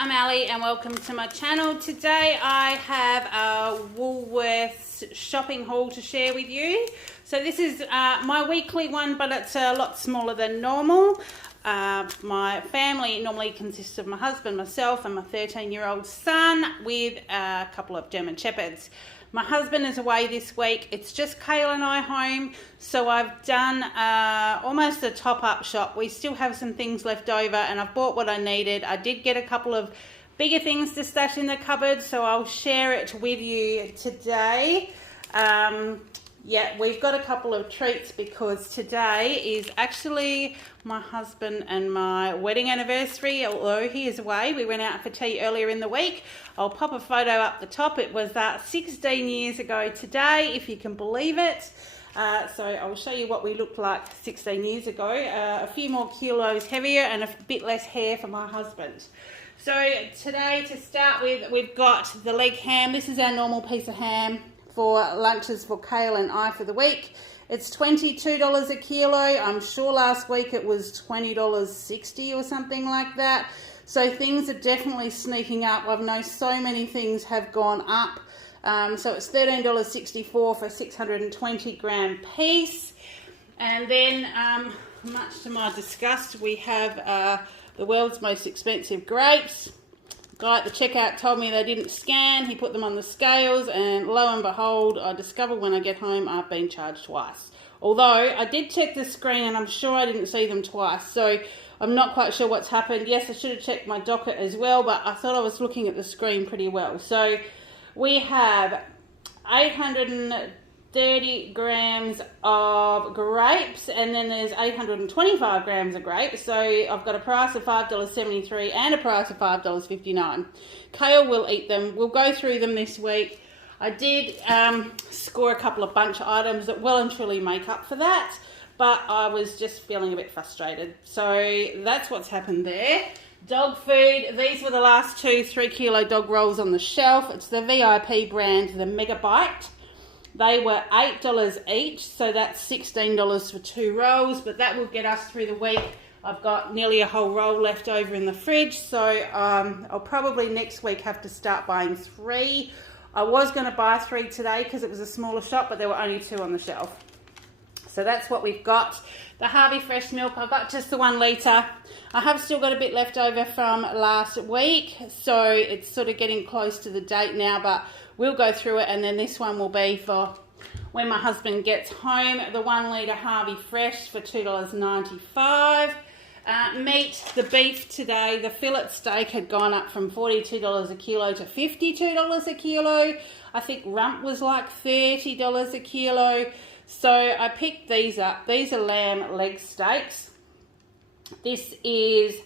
I'm Ali and welcome to my channel. Today I have a Woolworths shopping haul to share with you. So this is my weekly one, but it's a lot smaller than normal. My family normally consists of my husband, myself and my 13-year-old son with a couple of German Shepherds. My husband is away this week. It's just Kael and I home, so I've done almost a top-up shop. We still have some things left over and I've bought what I needed. I did get a couple of bigger things to stash in the cupboard, so I'll share it with you today. Yeah, we've got a couple of treats because today is actually my husband and my wedding anniversary. Although he is away, we went out for tea earlier in the week. I'll pop a photo up the top. It was 16 years ago today, if you can believe it. So I'll show you what we looked like 16 years ago. A few more kilos heavier and a bit less hair for my husband. So today, to start with, we've got the leg ham. This is our normal piece of ham for lunches for Kael and I for the week. It's $22 a kilo. I'm sure last week it was $20.60 or something like that. So things are definitely sneaking up. I know so many things have gone up. So it's $13.64 for a 620 gram piece. And then, much to my disgust, we have the world's most expensive grapes. The guy at the checkout told me they didn't scan. He put them on the scales and lo and behold, I discovered when I get home I've been charged twice. Although I did check the screen and I'm sure I didn't see them twice, so I'm not quite sure what's happened. Yes, I should have checked my docket as well, but I thought I was looking at the screen pretty well. So we have 830 grams of grapes, and then there's 825 grams of grapes. So I've got a price of $5.73 and a price of $5.59. Kael will eat them. We'll go through them this week. I did score a couple of bunch items that well and truly make up for that, but I was just feeling a bit frustrated. So that's what's happened there. Dog food. These were the last 2 3-kilo dog rolls on the shelf. It's the VIP brand, the Megabyte. They were $8 each, so that's $16 for 2 rolls, but that will get us through the week. I've got nearly a whole roll left over in the fridge, so I'll probably next week have to start buying 3. I was going to buy 3 today because it was a smaller shop, but there were only 2 on the shelf. So that's what we've got. The Harvey fresh milk, I've got just the 1 litre. I have still got a bit left over from last week, so it's sort of getting close to the date now, but we'll go through it, and then this one will be for when my husband gets home. The 1 litre Harvey fresh for $2.95. Meat, the beef today, the fillet steak had gone up from $42 a kilo to $52 a kilo. I think rump was like $30 a kilo. So I picked these up. These are lamb leg steaks. This is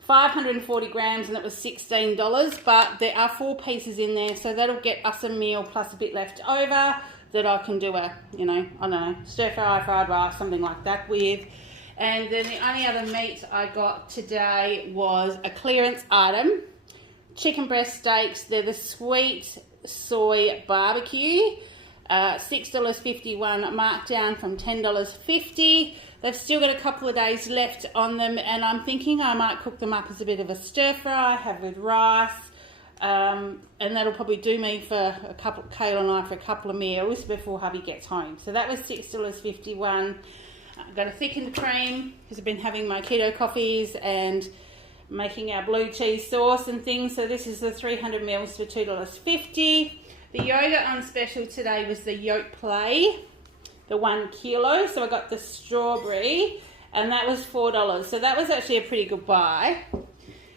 540 grams and it was $16, but there are 4 pieces in there, so that'll get us a meal plus a bit left over that I can do a, I don't know, stir fry, fried rice, something like that with. And then the only other meat I got today was a clearance item, chicken breast steaks. They're the sweet soy barbecue, $6.51, marked down from $10.50. They've still got a couple of days left on them, and I'm thinking I might cook them up as a bit of a stir fry, have with rice, and that'll probably do me for Kael and I for a couple of meals before hubby gets home. So that was $6.51. I've got a thickened cream because I've been having my keto coffees and making our blue cheese sauce and things. So this is the 300 mils for $2.50. The yogurt on special today was the Yoke Play, the 1 kilo. So I got the strawberry and that was $4. So that was actually a pretty good buy.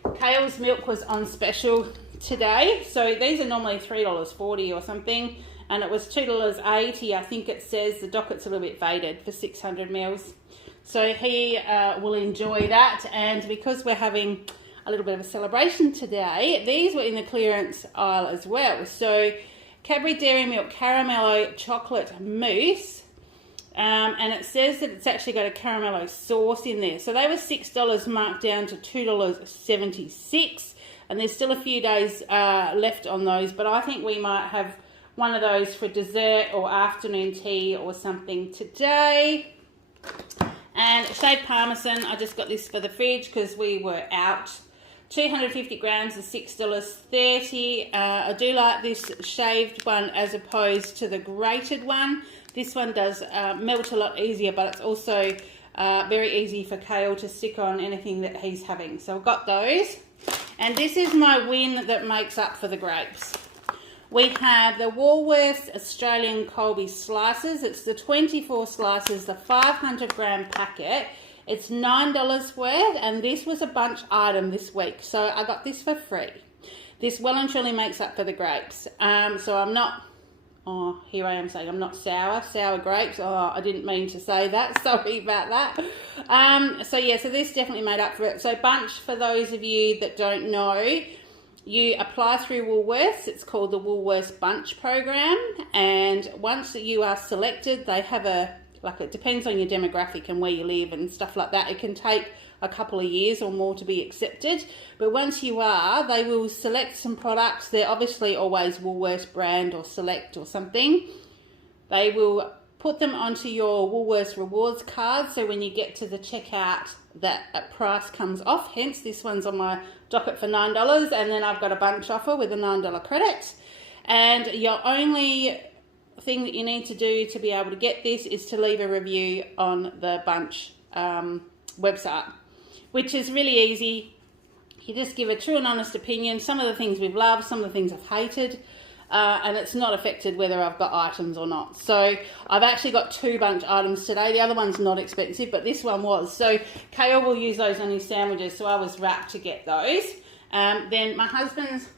Kael's milk was on special today. So these are normally $3.40 or something. And it was $2.80, I think it says. The docket's a little bit faded for 600 mils. So he will enjoy that. And because we're having a little bit of a celebration today, these were in the clearance aisle as well. So Cadbury Dairy Milk Caramello Chocolate Mousse. And it says that it's actually got a caramello sauce in there. So they were $6 marked down to $2.76. And there's still a few days left on those. But I think we might have one of those for dessert or afternoon tea or something today. And shaved parmesan, I just got this for the fridge because we were out 250 grams is $6.30. I do like this shaved one as opposed to the grated one. This one does melt a lot easier, but it's also very easy for Kael to stick on anything that he's having. So I've got those. And this is my win that makes up for the grapes. We have the Woolworths Australian Colby slices. It's the 24 slices, the 500 gram packet. It's $9 worth, and this was a bunch item this week, so I got this for free. This well and truly makes up for the grapes. So I'm not, oh, here I am saying I'm not sour grapes. Oh, I didn't mean to say that, sorry about that. So yeah, so this definitely made up for it. So Bunch, for those of you that don't know, you apply through Woolworths. It's called the Woolworths Bunch program, and once you are selected, they have it depends on your demographic and where you live and stuff like that. It can take a couple of years or more to be accepted, but once you are, they will select some products. They're obviously always Woolworths brand or Select or something. They will put them onto your Woolworths rewards card, so when you get to the checkout, that price comes off. Hence, this one's on my docket for $9, and then I've got a Bunch offer with a $9 credit. And your only thing that you need to do to be able to get this is to leave a review on the Bunch website, which is really easy. You just give a true and honest opinion. Some of the things we've loved, some of the things I've hated, and it's not affected whether I've got items or not. So I've actually got 2 Bunch items today. The other one's not expensive, but this one was. So Kael will use those on his sandwiches, so I was rapt to get those. Then my husband's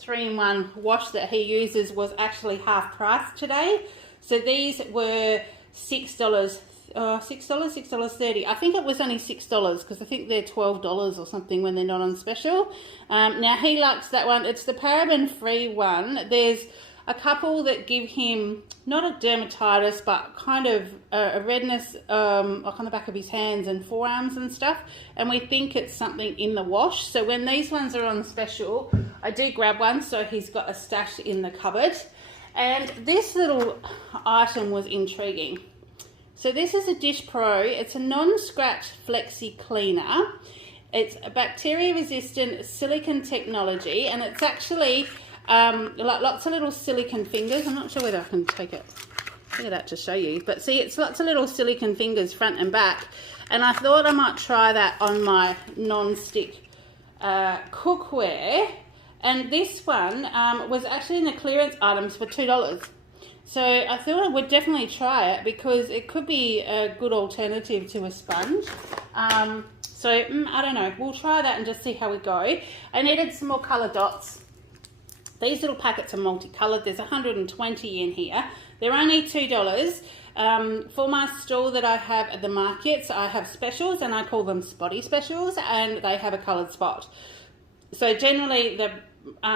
3-in-1 wash that he uses was actually half price today. So these were $6.30. I think it was only $6 because I think they're $12 or something when they're not on special. Now he likes that one. It's the paraben-free one. There's a couple that give him not a dermatitis, but kind of a redness like on the back of his hands and forearms and stuff. And we think it's something in the wash. So when these ones are on special, I do grab one, so he's got a stash in the cupboard. And this little item was intriguing. So this is a Dish Pro. It's a non-scratch flexi cleaner. It's a bacteria-resistant silicone technology, and it's actually like lots of little silicone fingers. I'm not sure whether I can take it. Look at that to show you. But see, it's lots of little silicone fingers front and back. And I thought I might try that on my non-stick cookware. And this one was actually in the clearance items for $2. So I thought I would definitely try it because it could be a good alternative to a sponge. I don't know. We'll try that and just see how we go. I needed some more colour dots. These little packets are multicoloured. There's 120 in here. They're only $2. For my stall that I have at the markets, I have specials, and I call them spotty specials, and they have a coloured spot. So generally,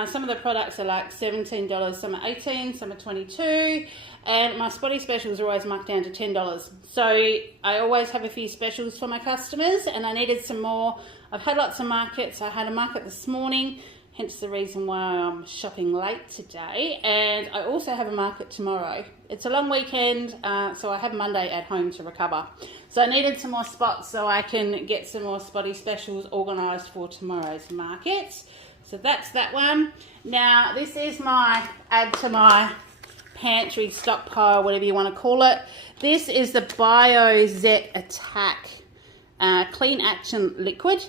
some of the products are like $17, some are $18, some are $22, and my spotty specials are always marked down to $10. So I always have a few specials for my customers, and I needed some more. I've had lots of markets. I had a market this morning, hence the reason why I'm shopping late today, and I also have a market tomorrow. It's a long weekend, so I have Monday at home to recover. So I needed some more spots so I can get some more spotty specials organised for tomorrow's market. So that's that one. Now, this is my add to my pantry, stockpile, whatever you want to call it. This is the BioZet Attack Clean Action Liquid.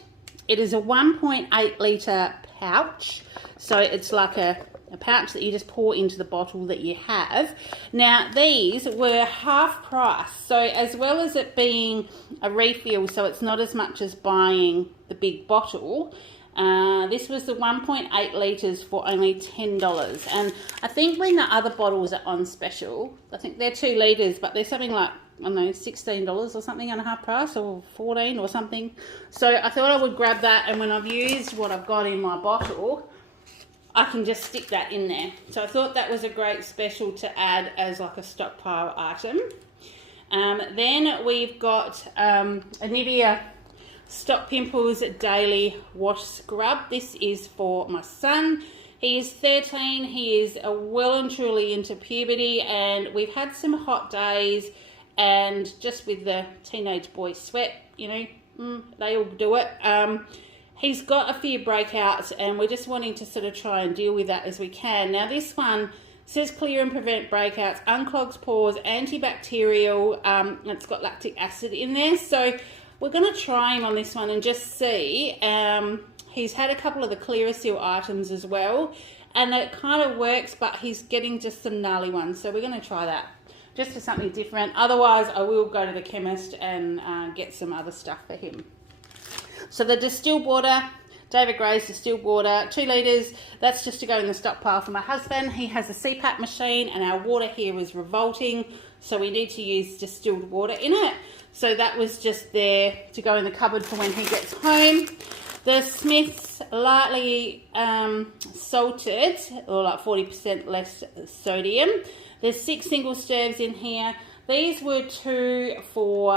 It is a 1.8 litre pouch. So it's like a pouch that you just pour into the bottle that you have. Now, these were half price. So as well as it being a refill, so it's not as much as buying the big bottle, this was the 1.8 litres for only $10. And I think when the other bottles are on special, I think they're 2 litres, but they're something like, I don't know, $16 or something and a half price, or $14 or something. So I thought I would grab that, and when I've used what I've got in my bottle, I can just stick that in there. So I thought that was a great special to add as like a stockpile item. Then we've got a Nivea Stop Pimples Daily Wash Scrub. This is for my son. He is 13. He is well and truly into puberty, and we've had some hot days, and just with the teenage boy sweat, you know, they all do it. he's got a few breakouts, and we're just wanting to sort of try and deal with that as we can. Now this one says clear and prevent breakouts, unclogs pores, antibacterial, it's got lactic acid in there. So we're going to try him on this one and just see. He's had a couple of the Clearasil items as well, and it kind of works, but he's getting just some gnarly ones. So we're going to try that just for something different. Otherwise, I will go to the chemist and get some other stuff for him. So the distilled water, David Gray's distilled water, 2 litres. That's just to go in the stockpile for my husband. He has a CPAP machine, and our water here is revolting, so we need to use distilled water in it. So that was just there to go in the cupboard for when he gets home. The Smith's lightly salted, or like 40% less sodium. There's 6 single serves in here. These were 2 for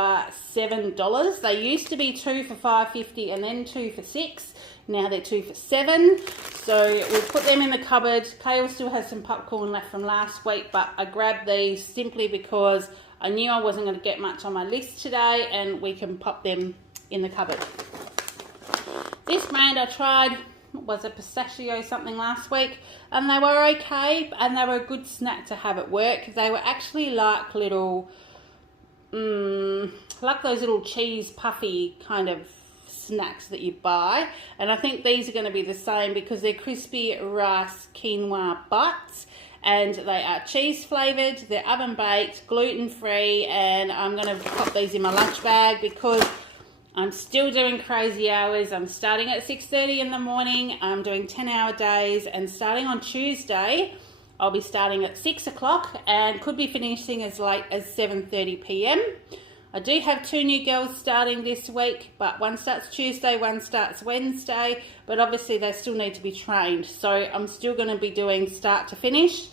$7. They used to be 2 for $5.50 and then 2 for $6. Now they're 2 for $7. So we'll put them in the cupboard. Kael still has some popcorn left from last week, but I grabbed these simply because I knew I wasn't going to get much on my list today, and we can pop them in the cupboard. This brand I tried was a pistachio something last week, and they were okay, and they were a good snack to have at work. They were actually like little, like those little cheese puffy kind of snacks that you buy, and I think these are going to be the same because they're crispy rice quinoa bites, and they are cheese flavoured, they're oven baked, gluten free, and I'm going to pop these in my lunch bag because I'm still doing crazy hours. I'm starting at 6:30 in the morning. I'm doing 10-hour days, and starting on Tuesday, I'll be starting at 6 o'clock and could be finishing as late as 7:30 p.m. I do have 2 new girls starting this week, but one starts Tuesday, one starts Wednesday, but obviously they still need to be trained. So I'm still going to be doing start to finish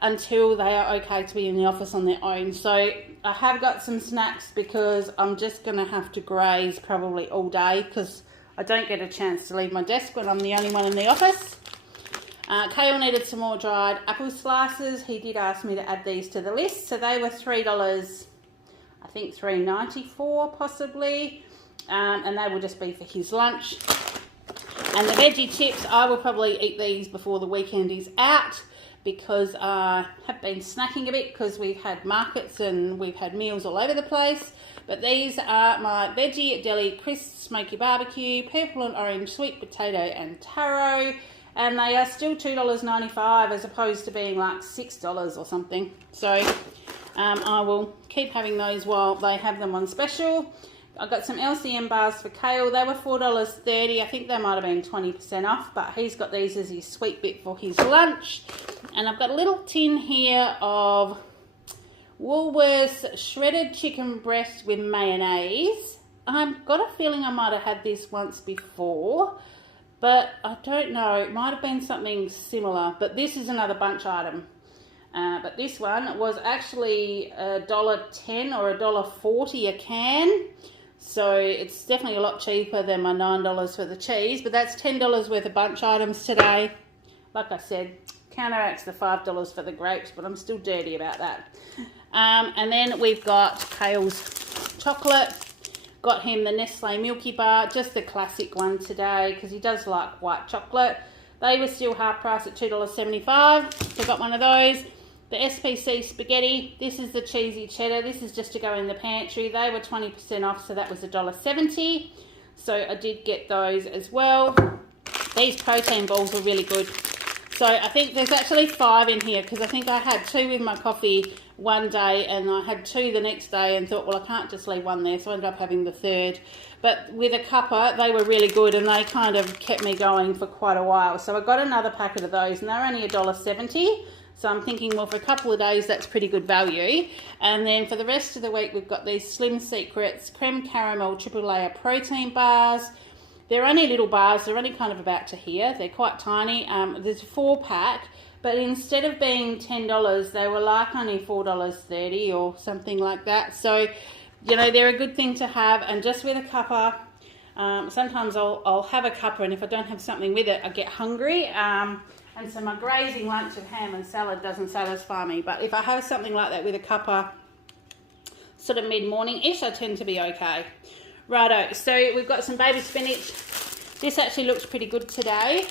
until they are okay to be in the office on their own. So I have got some snacks because I'm just going to have to graze probably all day because I don't get a chance to leave my desk when I'm the only one in the office. Kael needed some more dried apple slices. He did ask me to add these to the list. So they were $3, I think $3.94 possibly. And they will just be for his lunch. And the veggie chips, I will probably eat these before the weekend is out, because I have been snacking a bit because we've had markets and we've had meals all over the place. But these are my Veggie Deli Crisp Smoky Barbecue, purple and orange sweet potato and taro. And they are still $2.95 as opposed to being like $6 or something. So I will keep having those while they have them on special. I got some LCM bars for Kael. They were $4.30. I think they might have been 20% off, but he's got these as his sweet bit for his lunch. And I've got a little tin here of Woolworths shredded chicken breast with mayonnaise. I've got a feeling I might have had this once before, but I don't know. It might have been something similar, but this is another bunch item. But this one was actually $1.10 or $1.40 a can. So it's definitely a lot cheaper than my $9 for the cheese, but that's $10 worth of bunch items today. Like I said, counteracts the $5 for the grapes, but I'm still dirty about that. And then we've got Kael's chocolate. Got him the Nestle Milky Bar, just the classic one today, because he does like white chocolate. They were still half price at $2.75, so got one of those. The SPC spaghetti, this is the cheesy cheddar. This is just to go in the pantry. They were 20% off, so that was $1.70. So I did get those as well. These protein balls are really good. So I think there's actually 5 in here, because I think I had 2 with my coffee one day and I had 2 the next day and thought, well, I can't just leave one there. So I ended up having the 3rd. But with a cuppa, they were really good and they kind of kept me going for quite a while. So I got another packet of those and they're only $1.70. So I'm thinking, well, for a couple of days, that's pretty good value. And then for the rest of the week, we've got these Slim Secrets Creme Caramel Triple Layer Protein Bars. They're only little bars. They're only kind of about to here. They're quite tiny. There's a 4-pack, but instead of being $10, they were like only $4.30 or something like that. So, you know, they're a good thing to have. And just with a cuppa, sometimes I'll have a cuppa, and if I don't have something with it, I get hungry. And so my grazing lunch of ham and salad doesn't satisfy me. But if I have something like that with a cuppa, sort of mid-morning-ish, I tend to be okay. Righto, so we've got some baby spinach. This actually looks pretty good today.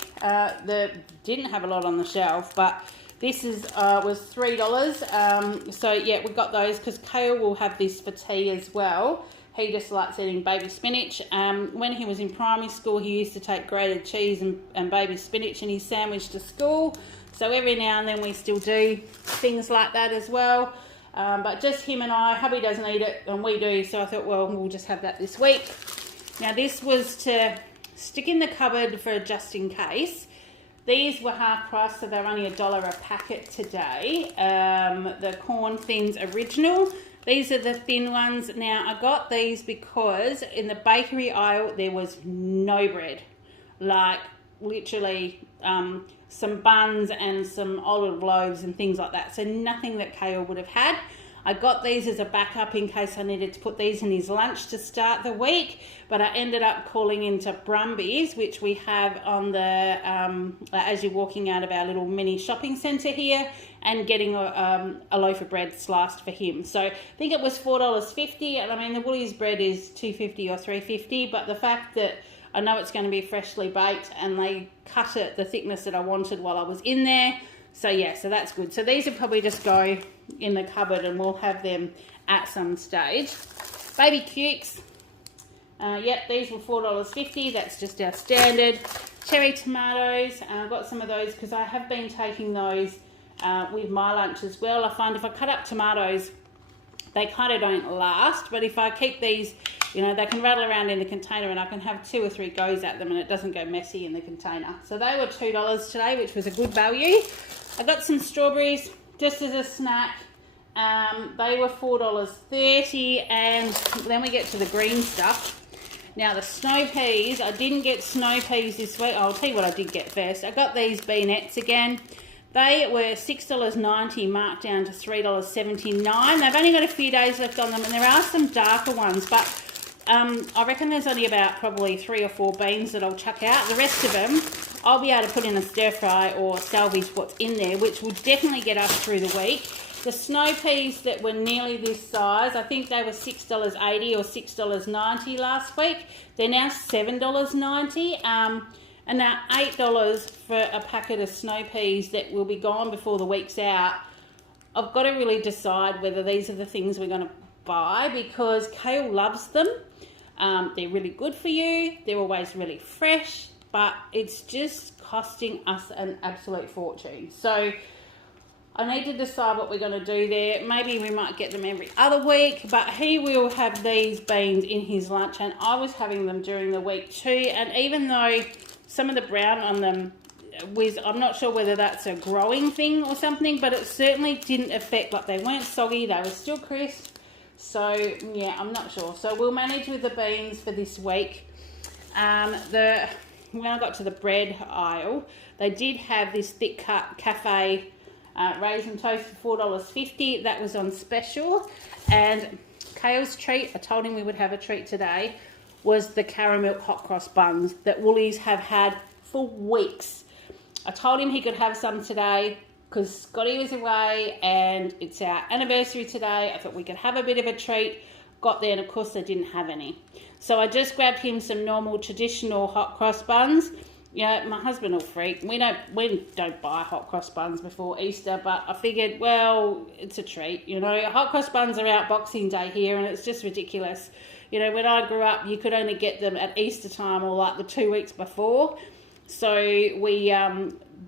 Didn't have a lot on the shelf, but this was $3. So yeah, we got those because Kael will have this for tea as well. He just likes eating baby spinach. When he was in primary school, he used to take grated cheese and baby spinach in his sandwich to school. So every now and then we still do things like that as well. But just him and I, hubby doesn't eat it and we do. So I thought, well, we'll just have that this week. Now this was to stick in the cupboard for just in case. These were half price, so they're only $1 a packet today. The Corn Thins Original. These are the thin ones. Now, I got these because in the bakery aisle, there was no bread. Like, literally, some buns and some olive loaves and things like that. So, nothing that Kael would have had. I got these as a backup in case I needed to put these in his lunch to start the week. But I ended up calling into Brumbies, which we have on the, as you're walking out of our little mini shopping centre here, and getting a loaf of bread sliced for him. So I think it was $4.50, and I mean the Woolies bread is $2.50 or $3.50, but the fact that I know it's going to be freshly baked and they cut it the thickness that I wanted while I was in there. So yeah, so that's good. So these will probably just go in the cupboard and we'll have them at some stage. Baby cukes. Yep, these were $4.50. That's just our standard. Cherry tomatoes. I've got some of those because I have been taking those with my lunch as well. I find if I cut up tomatoes, they kind of don't last. But if I keep these, you know, they can rattle around in the container and I can have 2 or 3 goes at them and it doesn't go messy in the container. So they were $2 today, which was a good value. I got some strawberries just as a snack. They were $4.30, and then we get to the green stuff. Now the snow peas, I didn't get snow peas this week. I'll tell you what I did get first. I got these beanettes again. They were $6.90 marked down to $3.79. They've only got a few days left on them, and there are some darker ones, but I reckon there's only about probably 3 or 4 beans that I'll chuck out. The rest of them, I'll be able to put in a stir fry or salvage what's in there, which will definitely get us through the week. The snow peas that were nearly this size, I think they were $6.80 or $6.90 last week. They're now $7.90. And now $8 for a packet of snow peas that will be gone before the week's out. I've got to really decide whether these are the things we're going to buy because Kael loves them. They're really good for you. They're always really fresh, but it's just costing us an absolute fortune. So I need to decide what we're going to do there. Maybe we might get them every other week, but he will have these beans in his lunch, and I was having them during the week too. And even though some of the brown on them I'm not sure whether that's a growing thing or something, but it certainly didn't affect, like they weren't soggy, they were still crisp. So yeah, I'm not sure. So we'll manage with the beans for this week. When I got to the bread aisle, they did have this thick cut cafe raisin toast for $4.50. That was on special. And Kael's treat, I told him we would have a treat today, was the caramel hot cross buns that Woolies have had for weeks. I told him he could have some today because Scotty was away and it's our anniversary today. I thought we could have a bit of a treat. Got there and of course they didn't have any. So I just grabbed him some normal traditional hot cross buns. Yeah, my husband will freak. We don't buy hot cross buns before Easter, but I figured, well, it's a treat. You know, hot cross buns are out Boxing Day here and it's just ridiculous. You know, when I grew up, you could only get them at Easter time or like the 2 weeks before. So we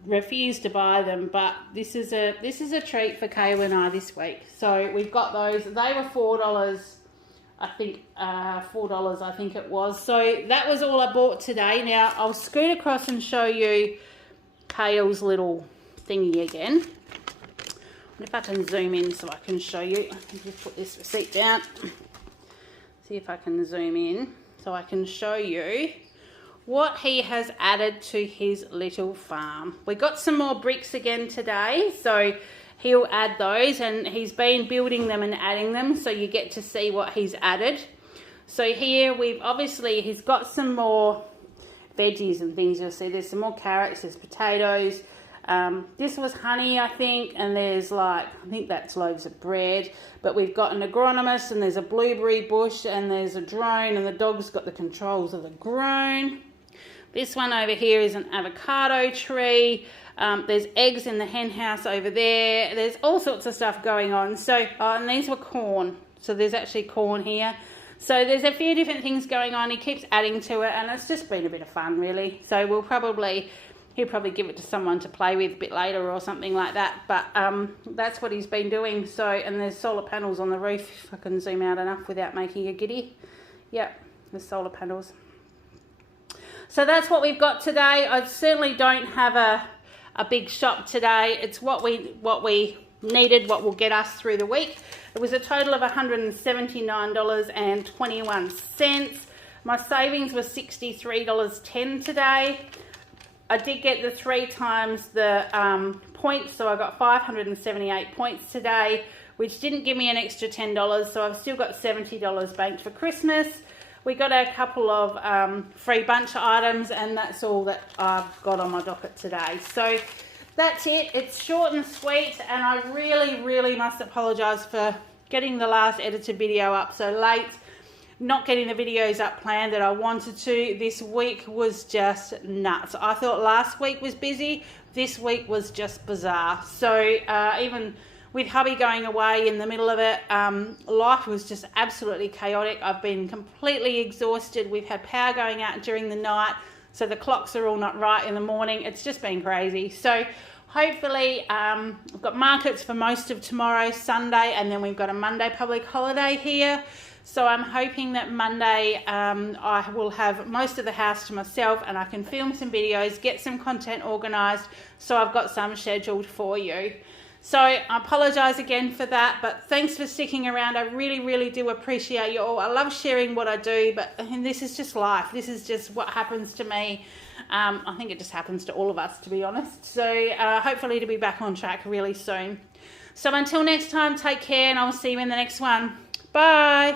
refused to buy them, but this is a treat for Kael and I this week. So we've got those. They were $4, I think, $4 I think it was. So that was all I bought today. Now I'll scoot across and show you Kael's little thingy again. And if I can zoom in so I can show you, I can just put this receipt down. See if I can zoom in so I can show you what he has added to his little farm. We got some more bricks again today, so he'll add those, and he's been building them and adding them, so you get to see what he's added. So here he's got some more veggies and things. You'll see there's some more carrots, there's potatoes. This was honey, I think, and there's I think that's loaves of bread. But we've got an agronomist, and there's a blueberry bush, and there's a drone, and the dog's got the controls of the drone. This one over here is an avocado tree. There's eggs in the hen house over there. There's all sorts of stuff going on. So, and these were corn. So there's actually corn here. So there's a few different things going on. He keeps adding to it, and it's just been a bit of fun, really. So he'll probably give it to someone to play with a bit later or something like that. But that's what he's been doing. So, and there's solar panels on the roof. If I can zoom out enough without making a giddy. Yep, there's solar panels. So that's what we've got today. I certainly don't have a big shop today. It's what we needed, what will get us through the week. It was a total of $179.21. My savings was $63.10 today. I did get the 3 times the points, so I got 578 points today, which didn't give me an extra $10, so I've still got $70 banked for Christmas. We got a couple of free bunch items, and that's all that I've got on my docket today. So that's it. It's short and sweet, and I really must apologise for getting the last edited video up so late, not getting the videos up planned that I wanted to. This week was just nuts. I thought last week was busy. This week was just bizarre. So even with hubby going away in the middle of it, life was just absolutely chaotic. I've been completely exhausted. We've had power going out during the night, so the clocks are all not right in the morning. It's just been crazy. So hopefully, we've got markets for most of tomorrow, Sunday, and then we've got a Monday public holiday here. So I'm hoping that Monday I will have most of the house to myself, and I can film some videos, get some content organised, so I've got some scheduled for you. So I apologise again for that, but thanks for sticking around. I really do appreciate you all. I love sharing what I do, but this is just life. This is just what happens to me. I think it just happens to all of us, to be honest. So hopefully to be back on track really soon. So until next time, take care, and I'll see you in the next one. Bye.